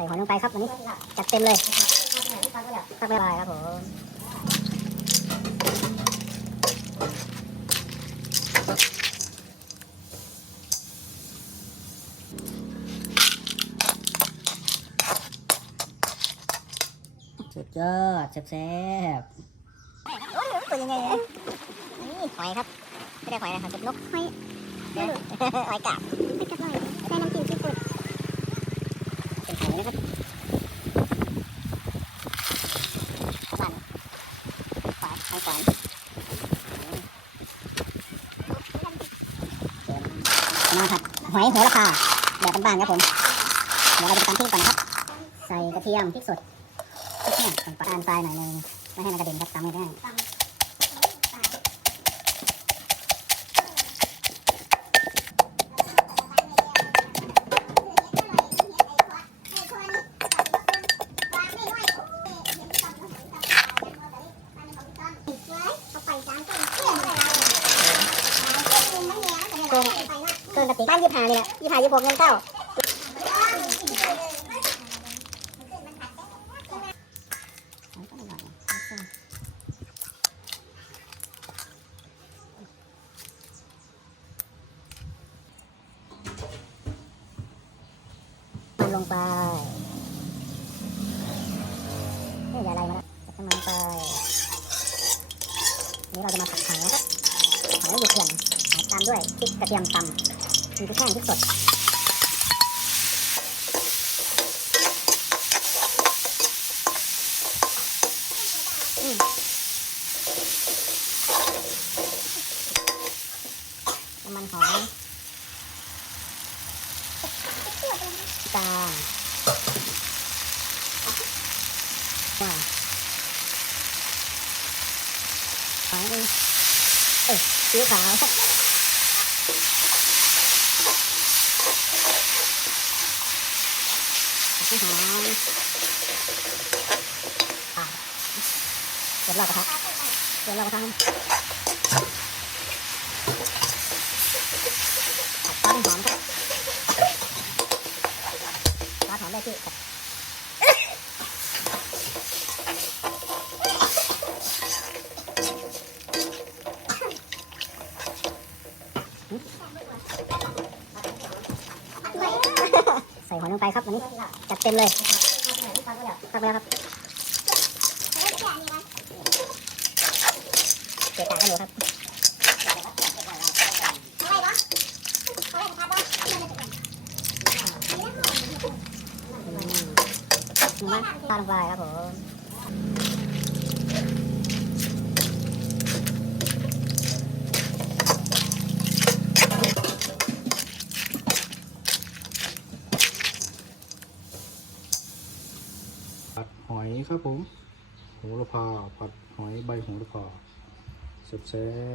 ส่หอยลงไปครับวันนี้ จัดเต็มเลยตักไปเลยครับผมสุดยอดแซ่บๆโอ้ยตัวยังไงเนี่ยนี่หอยครับไม่ได้หอยนะครับเป็นนกหอยเดี๋ยวหอยกาบหอยกาบหอยได้น้ำจิ้มซีฟู้ด เป็นหอยนะครับบ้านฝายหอยฝายมาผัดหอยโหระพาแบบบ้านๆครับผมเดี๋ยวเราจะทำพริกก่อนนะครับ ใส่กระเทียมพริกสดพริกแห้งใส่ปลาตาลทรายหน่อยนึงไม่ให้มันกระเด็นครับตำไม่ได้ เกิน เกินกติบ้านยี่ห้านี่แหละยี่ห้ายี่หกเงินเข้าลงไปเฮ้ยอย่อะไรมาละใส่มันไปนี่เราจะมาผัดไข่นะครับหอยอยู่เขื่อนตามด้วยพริกกระเทียมตำ มีพริกแห้งพริกสดน้ำมันหอยจางว้าวหอยนี่เอ้ยสีขาว ที่หอมเดี๋ยวเรากระทะเดี๋ยวเรากระทะผัดซอสให้หอมครับซอสหอมได้ที่ครับใส่หอยลงไปครับวันนี้จัดเต็มเลยตักไปแล้วครับเกะกะกันอยู่ครับอืมาทานลงไปครับผม ผัดหอยครับผมโหระพาผัดหอยใบโหระพาแซ่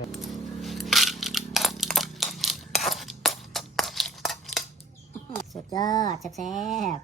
บสุดยอดแซ่บ